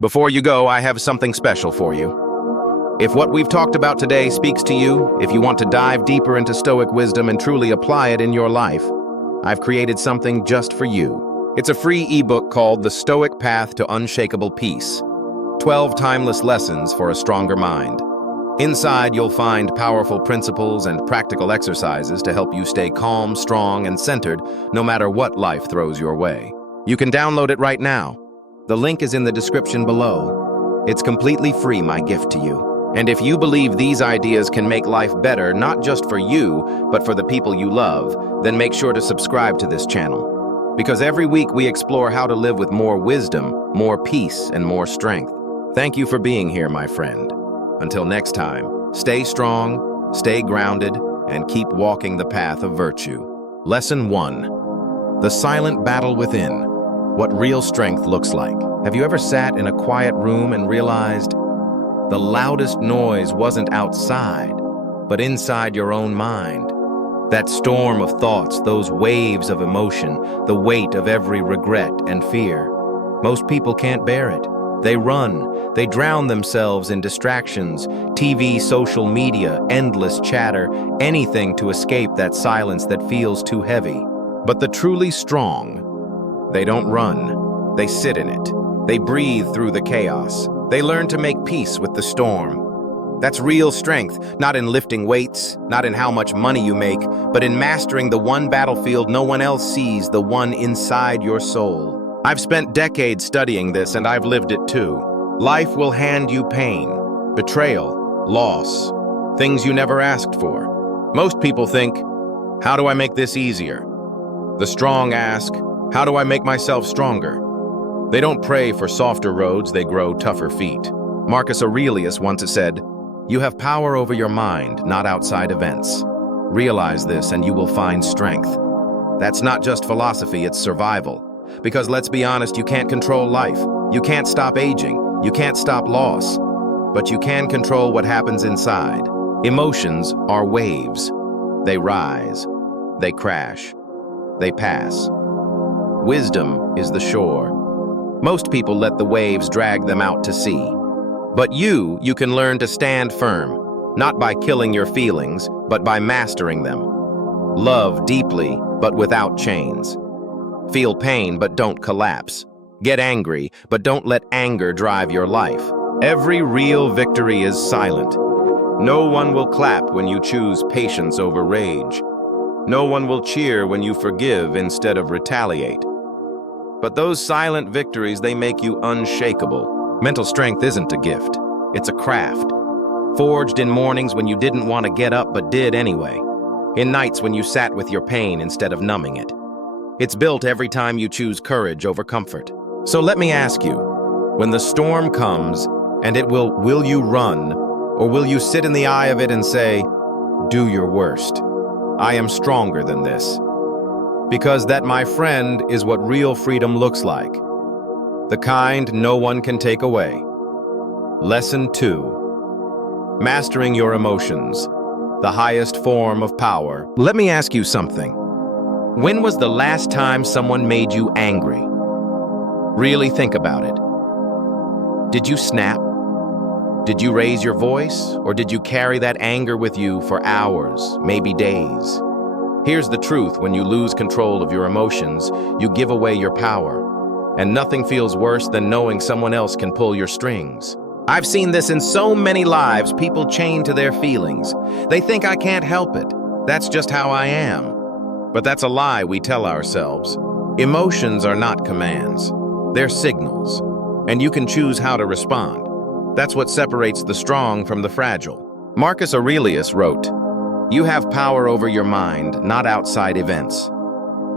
Before you go, I have something special for you. If what we've talked about today speaks to you, if you want to dive deeper into Stoic wisdom and truly apply it in your life, I've created something just for you. It's a free ebook called The Stoic Path to Unshakable Peace, 12 timeless lessons for a stronger mind. Inside, you'll find powerful principles and practical exercises to help you stay calm, strong, and centered no matter what life throws your way. You can download it right now. The link is in the description below. It's completely free, my gift to you. And if you believe these ideas can make life better, not just for you, but for the people you love, then make sure to subscribe to this channel. Because every week we explore how to live with more wisdom, more peace, and more strength. Thank you for being here, my friend. Until next time, stay strong, stay grounded, and keep walking the path of virtue. Lesson 1. The silent battle within. What real strength looks like. Have you ever sat in a quiet room and realized the loudest noise wasn't outside, but inside your own mind? That storm of thoughts, those waves of emotion, the weight of every regret and fear. Most people can't bear it. They run, they drown themselves in distractions, TV, social media, endless chatter, anything to escape that silence that feels too heavy. But the truly strong, they don't run, they sit in it. They breathe through the chaos. They learn to make peace with the storm. That's real strength, not in lifting weights, not in how much money you make, but in mastering the one battlefield no one else sees, the one inside your soul. I've spent decades studying this, and I've lived it too. Life will hand you pain, betrayal, loss, things you never asked for. Most people think, how do I make this easier? The strong ask, how do I make myself stronger? They don't pray for softer roads, they grow tougher feet. Marcus Aurelius once said, you have power over your mind, not outside events. Realize this and you will find strength. That's not just philosophy, it's survival. Because let's be honest, you can't control life. You can't stop aging. You can't stop loss. But you can control what happens inside. Emotions are waves. They rise. They crash. They pass. Wisdom is the shore. Most people let the waves drag them out to sea. But you can learn to stand firm, not by killing your feelings, but by mastering them. Love deeply, but without chains. Feel pain, but don't collapse. Get angry, but don't let anger drive your life. Every real victory is silent. No one will clap when you choose patience over rage. No one will cheer when you forgive instead of retaliate. But those silent victories, they make you unshakable. Mental strength isn't a gift. It's a craft. Forged in mornings when you didn't want to get up but did anyway. In nights when you sat with your pain instead of numbing it. It's built every time you choose courage over comfort. So let me ask you, when the storm comes, and will you run, or will you sit in the eye of it and say, do your worst? I am stronger than this. Because that, my friend, is what real freedom looks like. The kind no one can take away. Lesson 2. Mastering your emotions, the highest form of power. Let me ask you something. When was the last time someone made you angry? Really think about it. Did you snap? Did you raise your voice? Or did you carry that anger with you for hours, maybe days? Here's the truth, when you lose control of your emotions, you give away your power. And nothing feels worse than knowing someone else can pull your strings. I've seen this in so many lives, people chained to their feelings. They think I can't help it. That's just how I am. But that's a lie we tell ourselves. Emotions are not commands. They're signals. And you can choose how to respond. That's what separates the strong from the fragile. Marcus Aurelius wrote, you have power over your mind, not outside events.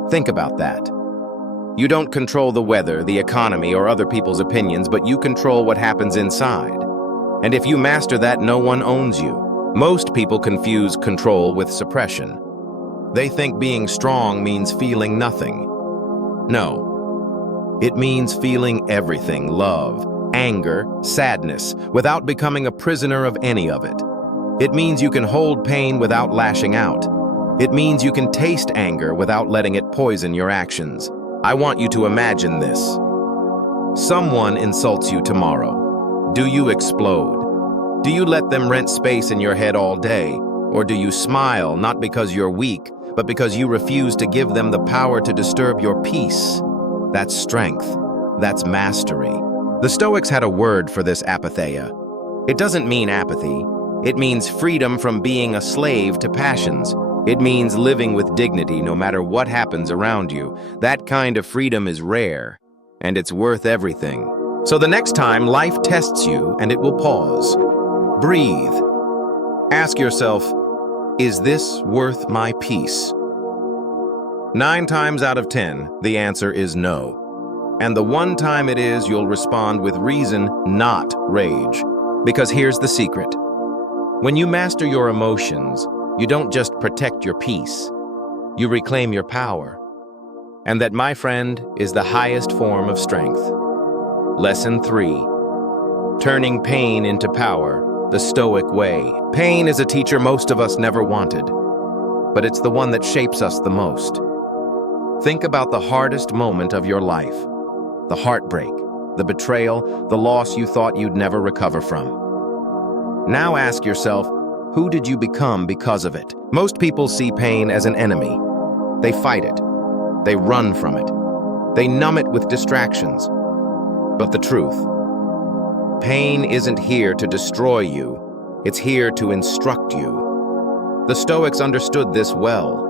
Think about that. You don't control the weather, the economy, or other people's opinions, but you control what happens inside. And if you master that, no one owns you. Most people confuse control with suppression. They think being strong means feeling nothing. No. It means feeling everything, love, anger, sadness, without becoming a prisoner of any of it. It means you can hold pain without lashing out. It means you can taste anger without letting it poison your actions. I want you to imagine this. Someone insults you tomorrow. Do you explode? Do you let them rent space in your head all day? Or do you smile, not because you're weak, but because you refuse to give them the power to disturb your peace? That's strength. That's mastery. The Stoics had a word for this apatheia. It doesn't mean apathy. It means freedom from being a slave to passions. It means living with dignity no matter what happens around you. That kind of freedom is rare, and it's worth everything. So the next time life tests you, and it will pause, breathe. Ask yourself, is this worth my peace? 9 times out of 10, the answer is no. And the one time it is, you'll respond with reason, not rage. Because here's the secret. When you master your emotions, you don't just protect your peace, you reclaim your power. And that, my friend, is the highest form of strength. Lesson 3. Turning pain into power, the Stoic way. Pain is a teacher most of us never wanted, but it's the one that shapes us the most. Think about the hardest moment of your life. The heartbreak, the betrayal, the loss you thought you'd never recover from. Now ask yourself, who did you become because of it? Most people see pain as an enemy. They fight it. They run from it. They numb it with distractions. But the truth, pain isn't here to destroy you. It's here to instruct you. The Stoics understood this well.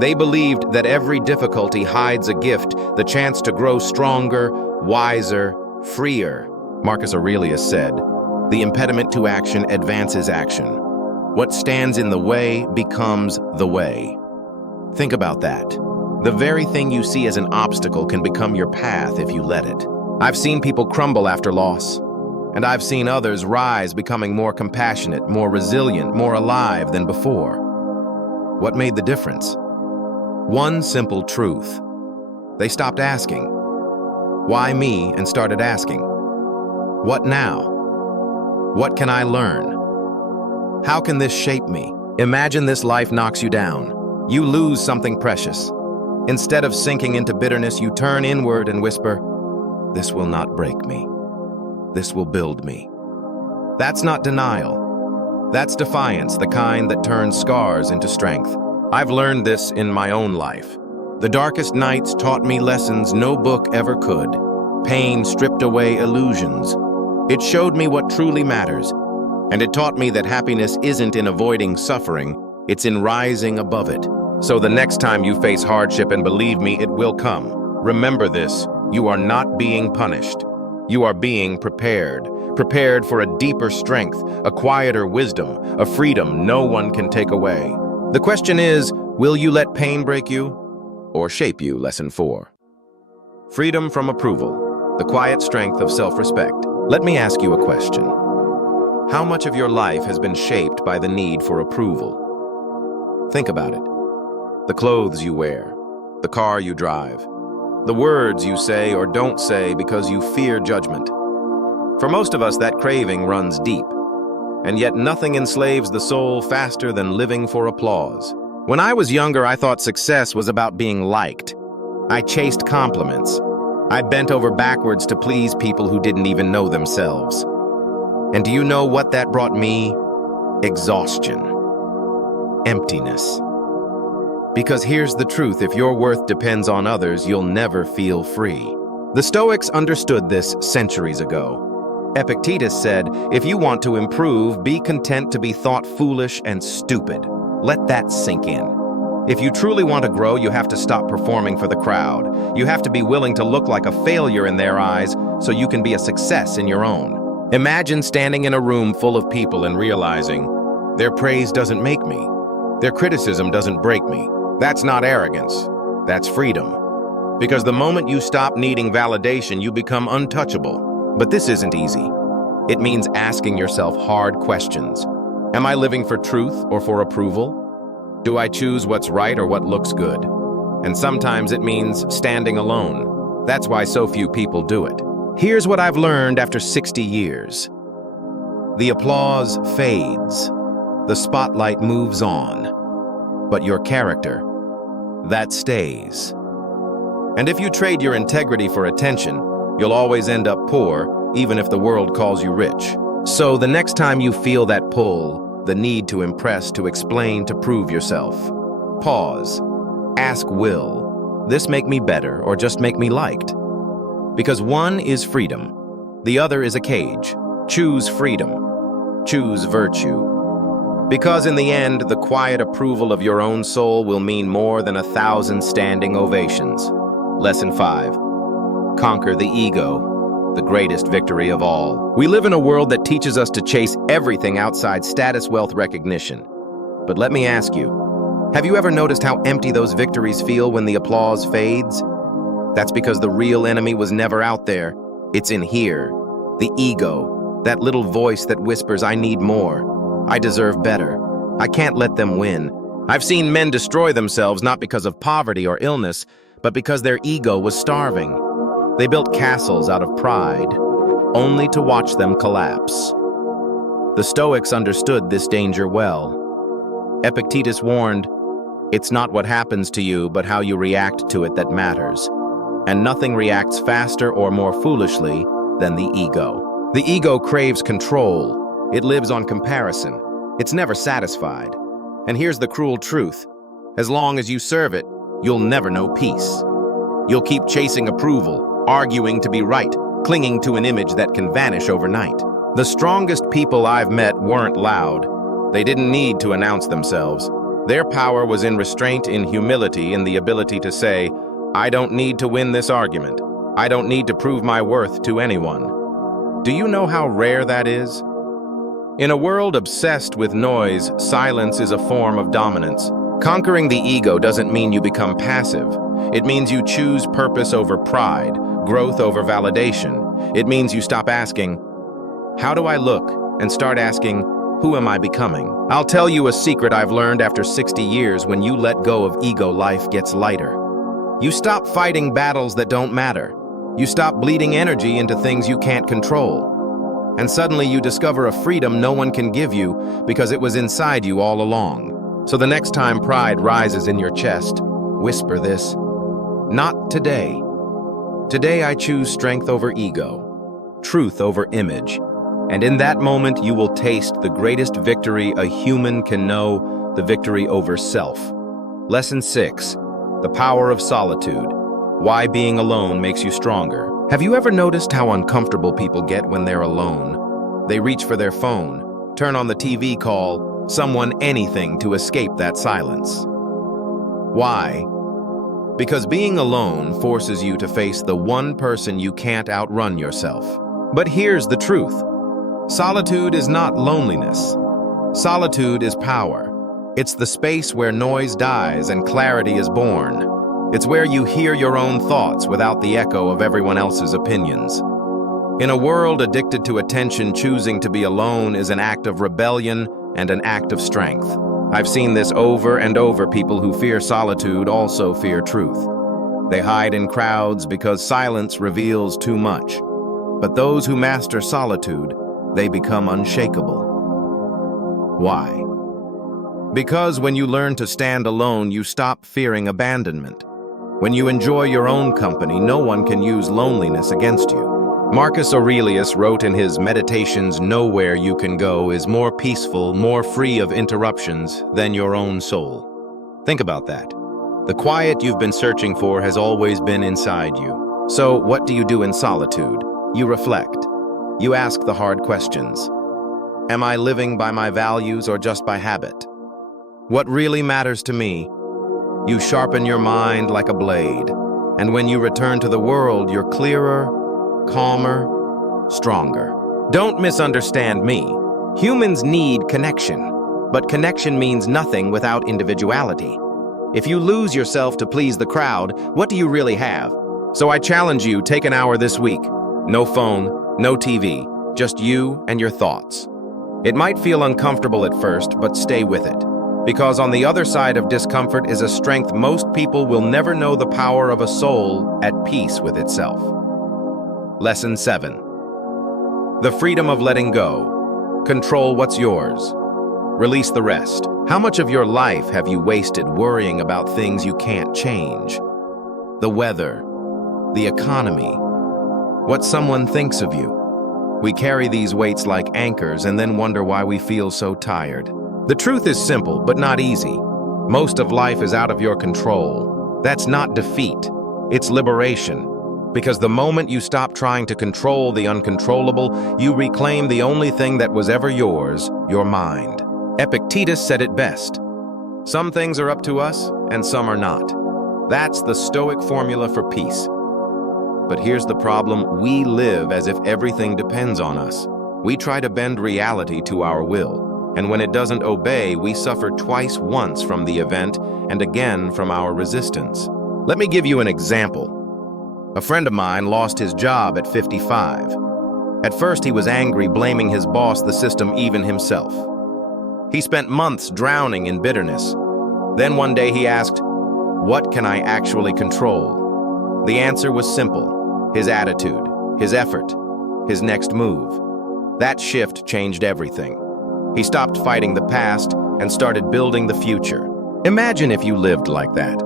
They believed that every difficulty hides a gift, the chance to grow stronger, wiser, freer. Marcus Aurelius said, "The impediment to action advances action. What stands in the way becomes the way." Think about that. The very thing you see as an obstacle can become your path if you let it. I've seen people crumble after loss, and I've seen others rise, becoming more compassionate, more resilient, more alive than before. What made the difference? One simple truth. They stopped asking, "Why me?" and started asking, "What now? What can I learn? How can this shape me?" Imagine this life knocks you down. You lose something precious. Instead of sinking into bitterness, you turn inward and whisper, "This will not break me. This will build me." That's not denial. That's defiance, the kind that turns scars into strength. I've learned this in my own life. The darkest nights taught me lessons no book ever could. Pain stripped away illusions. It showed me what truly matters, and it taught me that happiness isn't in avoiding suffering, it's in rising above it. So the next time you face hardship, and believe me, it will come, remember this: you are not being punished. You are being prepared. Prepared for a deeper strength, a quieter wisdom, a freedom no one can take away. The question is, will you let pain break you or shape you? Lesson 4. Freedom from approval, the quiet strength of self-respect. Let me ask you a question. How much of your life has been shaped by the need for approval? Think about it. The clothes you wear, the car you drive, the words you say or don't say because you fear judgment. For most of us, that craving runs deep. And yet nothing enslaves the soul faster than living for applause. When I was younger, I thought success was about being liked. I chased compliments. I bent over backwards to please people who didn't even know themselves. And do you know what that brought me? Exhaustion. Emptiness. Because here's the truth, if your worth depends on others, you'll never feel free. The Stoics understood this centuries ago. Epictetus said, "If you want to improve, be content to be thought foolish and stupid." Let that sink in. If you truly want to grow, you have to stop performing for the crowd. You have to be willing to look like a failure in their eyes so you can be a success in your own. Imagine standing in a room full of people and realizing, their praise doesn't make me. Their criticism doesn't break me. That's not arrogance. That's freedom. Because the moment you stop needing validation, you become untouchable. But this isn't easy. It means asking yourself hard questions. Am I living for truth or for approval? Do I choose what's right or what looks good? And sometimes it means standing alone. That's why so few people do it. Here's what I've learned after 60 years. The applause fades. The spotlight moves on. But your character, that stays. And if you trade your integrity for attention, You'll always end up poor, even if the world calls you rich. So the next time you feel that pull, the need to impress, to explain, to prove yourself, pause. Ask, will this make me better or just make me liked? Because one is freedom, the other is a cage. Choose freedom. Choose virtue. Because in the end, the quiet approval of your own soul will mean more than 1,000 standing ovations. Lesson 5. Conquer the ego, the greatest victory of all. We live in a world that teaches us to chase everything outside status, wealth, recognition. But let me ask you, have you ever noticed how empty those victories feel when the applause fades? That's because the real enemy was never out there. It's in here. The ego, that little voice that whispers, I need more. I deserve better. I can't let them win. I've seen men destroy themselves not because of poverty or illness, but because their ego was starving. They built castles out of pride, only to watch them collapse. The Stoics understood this danger well. Epictetus warned, it's not what happens to you, but how you react to it that matters. And nothing reacts faster or more foolishly than the ego. The ego craves control. It lives on comparison. It's never satisfied. And here's the cruel truth. As long as you serve it, you'll never know peace. You'll keep chasing approval, arguing to be right, clinging to an image that can vanish overnight. The strongest people I've met weren't loud. They didn't need to announce themselves. Their power was in restraint, in humility, in the ability to say, I don't need to win this argument. I don't need to prove my worth to anyone. Do you know how rare that is? In a world obsessed with noise, silence is a form of dominance. Conquering the ego doesn't mean you become passive. It means you choose purpose over pride, growth over validation. It means you stop asking, how do I look? And start asking, who am I becoming? I'll tell you a secret I've learned after 60 years. When you let go of ego, life gets lighter. You stop fighting battles that don't matter. You stop bleeding energy into things you can't control. And suddenly you discover a freedom no one can give you because it was inside you all along. So the next time pride rises in your chest, whisper this, not today. Today I choose strength over ego, truth over image. And in that moment you will taste the greatest victory a human can know, the victory over self. Lesson 6, the power of solitude. Why being alone makes you stronger. Have you ever noticed how uncomfortable people get when they're alone? They reach for their phone, turn on the TV, call someone anything to escape that silence. Why? Because being alone forces you to face the one person you can't outrun yourself. But here's the truth. Solitude is not loneliness. Solitude is power. It's the space where noise dies and clarity is born. It's where you hear your own thoughts without the echo of everyone else's opinions. In a world addicted to attention, choosing to be alone is an act of rebellion and an act of strength. I've seen this over and over. People who fear solitude also fear truth. They hide in crowds because silence reveals too much. But those who master solitude, they become unshakable. Why? Because when you learn to stand alone, you stop fearing abandonment. When you enjoy your own company, no one can use loneliness against you. Marcus Aurelius wrote in his Meditations, nowhere you can go is more peaceful, more free of interruptions than your own soul. Think about that. The quiet you've been searching for has always been inside you. So what do you do in solitude? You reflect. You ask the hard questions. Am I living by my values or just by habit? What really matters to me? You sharpen your mind like a blade, and when you return to the world, you're clearer, calmer, stronger. Don't misunderstand me. Humans need connection, but connection means nothing without individuality. If you lose yourself to please the crowd, what do you really have? So I challenge you, take an hour this week. No phone, no TV, just you and your thoughts. It might feel uncomfortable at first, but stay with it. Because on the other side of discomfort is a strength most people will never know, the power of a soul at peace with itself. Lesson 7. The freedom of letting go. Control what's yours. Release the rest. How much of your life have you wasted worrying about things you can't change? The weather, the economy, what someone thinks of you. We carry these weights like anchors and then wonder why we feel so tired. The truth is simple, but not easy. Most of life is out of your control. That's not defeat, it's liberation. Because the moment you stop trying to control the uncontrollable, you reclaim the only thing that was ever yours, your mind. Epictetus said it best. Some things are up to us, and some are not. That's the Stoic formula for peace. But here's the problem: we live as if everything depends on us. We try to bend reality to our will, and when it doesn't obey, we suffer twice, once from the event and again from our resistance. Let me give you an example. A friend of mine lost his job at 55. At first he was angry, blaming his boss, the system, even himself. He spent months drowning in bitterness. Then one day he asked, "What can I actually control?" The answer was simple: his attitude, his effort, his next move. That shift changed everything. He stopped fighting the past and started building the future. Imagine if you lived like that.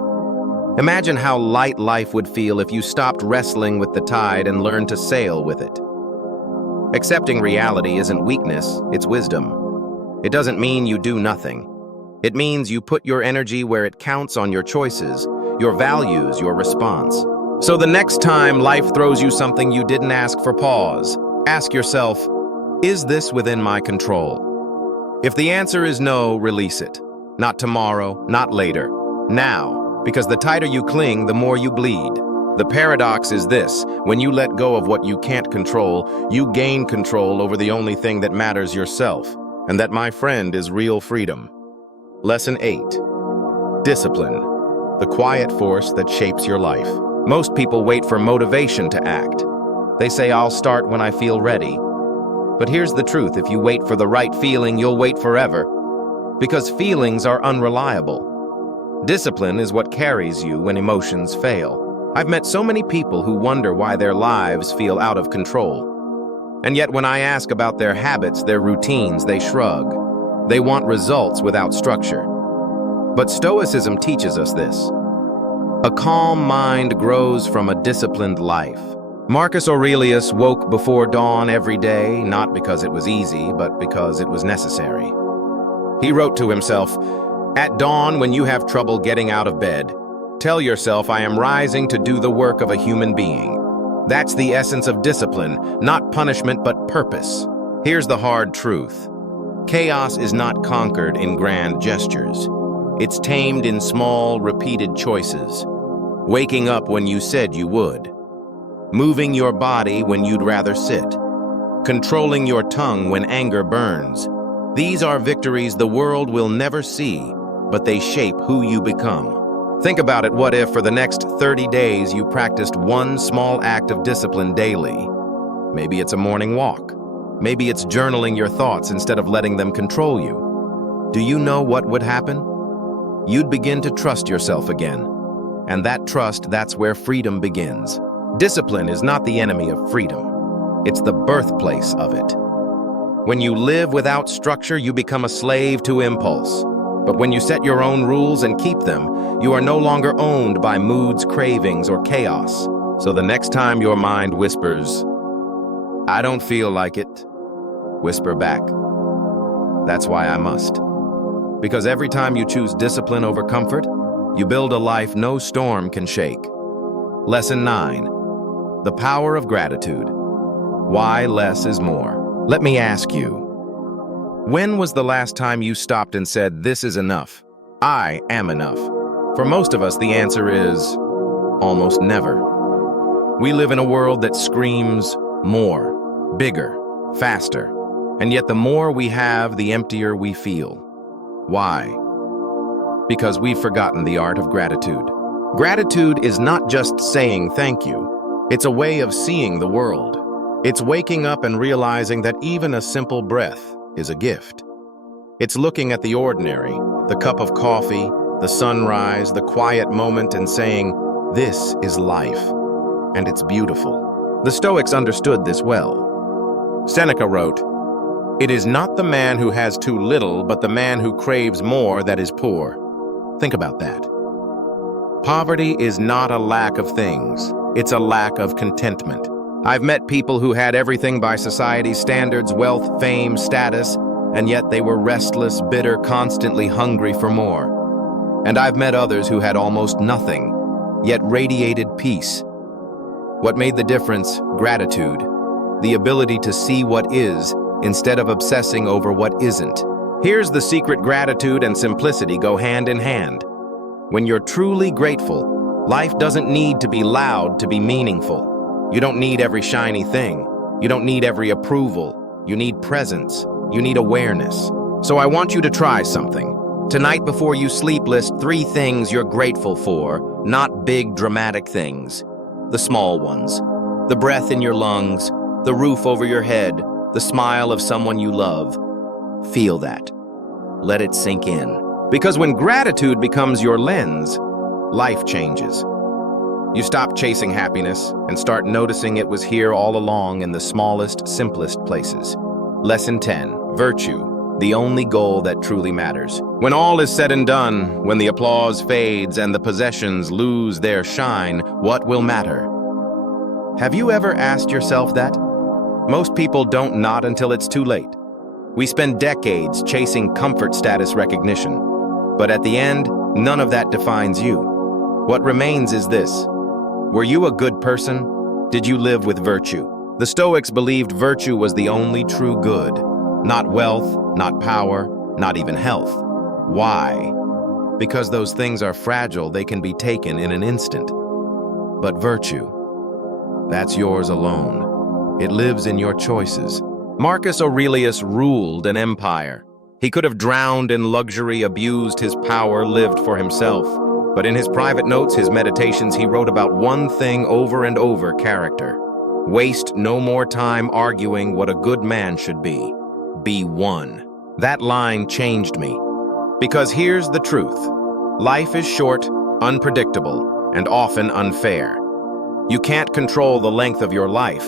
Imagine how light life would feel if you stopped wrestling with the tide and learned to sail with it. Accepting reality isn't weakness, it's wisdom. It doesn't mean you do nothing. It means you put your energy where it counts on your choices, your values, your response. So the next time life throws you something you didn't ask for, pause. Ask yourself, is this within my control? If the answer is no, release it. Not tomorrow, not later. Now. Because the tighter you cling, the more you bleed. The paradox is this: when you let go of what you can't control, you gain control over the only thing that matters, yourself. And that, my friend, is real freedom. Lesson 8. Discipline, the quiet force that shapes your life. Most people wait for motivation to act. They say, "I'll start when I feel ready." But here's the truth: if you wait for the right feeling, you'll wait forever. Because feelings are unreliable. Discipline is what carries you when emotions fail. I've met so many people who wonder why their lives feel out of control. And yet when I ask about their habits, their routines, they shrug. They want results without structure. But Stoicism teaches us this. A calm mind grows from a disciplined life. Marcus Aurelius woke before dawn every day, not because it was easy, but because it was necessary. He wrote to himself, "At dawn, when you have trouble getting out of bed, tell yourself, I am rising to do the work of a human being." That's the essence of discipline, not punishment, but purpose. Here's the hard truth. Chaos is not conquered in grand gestures. It's tamed in small, repeated choices. Waking up when you said you would. Moving your body when you'd rather sit. Controlling your tongue when anger burns. These are victories the world will never see, but they shape who you become. Think about it. What if for the next 30 days you practiced one small act of discipline daily? Maybe it's a morning walk. Maybe it's journaling your thoughts instead of letting them control you. Do you know what would happen? You'd begin to trust yourself again. And that trust, that's where freedom begins. Discipline is not the enemy of freedom. It's the birthplace of it. When you live without structure, you become a slave to impulse. But when you set your own rules and keep them, you are no longer owned by moods, cravings, or chaos. So the next time your mind whispers, "I don't feel like it," whisper back, "That's why I must." Because every time you choose discipline over comfort, you build a life no storm can shake. Lesson 9. The power of gratitude. Why less is more. Let me ask you, when was the last time you stopped and said, "This is enough. I am enough"? For most of us, the answer is almost never. We live in a world that screams more, bigger, faster. And yet the more we have, the emptier we feel. Why? Because we've forgotten the art of gratitude. Gratitude is not just saying thank you. It's a way of seeing the world. It's waking up and realizing that even a simple breath is a gift. It's looking at the ordinary, the cup of coffee, the sunrise, the quiet moment, and saying, "This is life, and it's beautiful." The Stoics understood this well. Seneca wrote, "It is not the man who has too little, but the man who craves more that is poor." Think about that. Poverty is not a lack of things, it's a lack of contentment. I've met people who had everything by society's standards, wealth, fame, status, and yet they were restless, bitter, constantly hungry for more. And I've met others who had almost nothing, yet radiated peace. What made the difference? Gratitude. The ability to see what is, instead of obsessing over what isn't. Here's the secret: gratitude and simplicity go hand in hand. When you're truly grateful, life doesn't need to be loud to be meaningful. You don't need every shiny thing. You don't need every approval. You need presence. You need awareness. So I want you to try something. Tonight before you sleep, list 3 things you're grateful for, not big dramatic things. The small ones. The breath in your lungs, the roof over your head, the smile of someone you love. Feel that. Let it sink in. Because when gratitude becomes your lens, life changes. You stop chasing happiness and start noticing it was here all along in the smallest, simplest places. Lesson 10. Virtue, the only goal that truly matters. When all is said and done, when the applause fades and the possessions lose their shine, what will matter? Have you ever asked yourself that? Most people don't, not until it's too late. We spend decades chasing comfort status recognition, but at the end, none of that defines you. What remains is this: were you a good person? Did you live with virtue? The Stoics believed virtue was the only true good. Not wealth, not power, not even health. Why? Because those things are fragile, they can be taken in an instant. But virtue, that's yours alone. It lives in your choices. Marcus Aurelius ruled an empire. He could have drowned in luxury, abused his power, lived for himself. But in his private notes, his meditations, he wrote about one thing over and over: character. Waste no more time arguing what a good man should be. Be one. That line changed me. Because here's the truth. Life is short, unpredictable, and often unfair. You can't control the length of your life,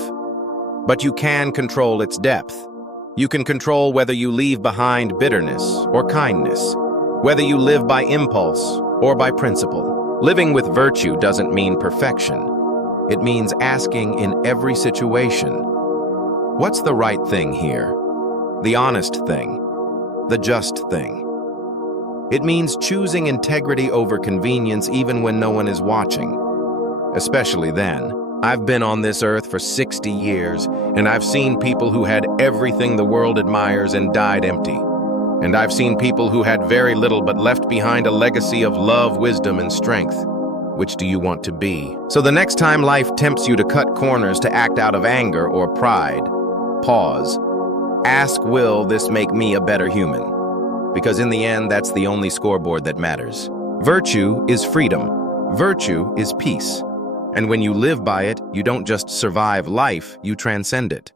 but you can control its depth. You can control whether you leave behind bitterness or kindness, whether you live by impulse or by principle. Living with virtue doesn't mean perfection. It means asking in every situation, what's the right thing here? The honest thing, the just thing. It means choosing integrity over convenience even when no one is watching. Especially then. I've been on this earth for 60 years, and I've seen people who had everything the world admires and died empty. And I've seen people who had very little but left behind a legacy of love, wisdom, and strength. Which do you want to be? So the next time life tempts you to cut corners, to act out of anger or pride, pause. Ask, will this make me a better human? Because in the end, that's the only scoreboard that matters. Virtue is freedom. Virtue is peace. And when you live by it, you don't just survive life, you transcend it.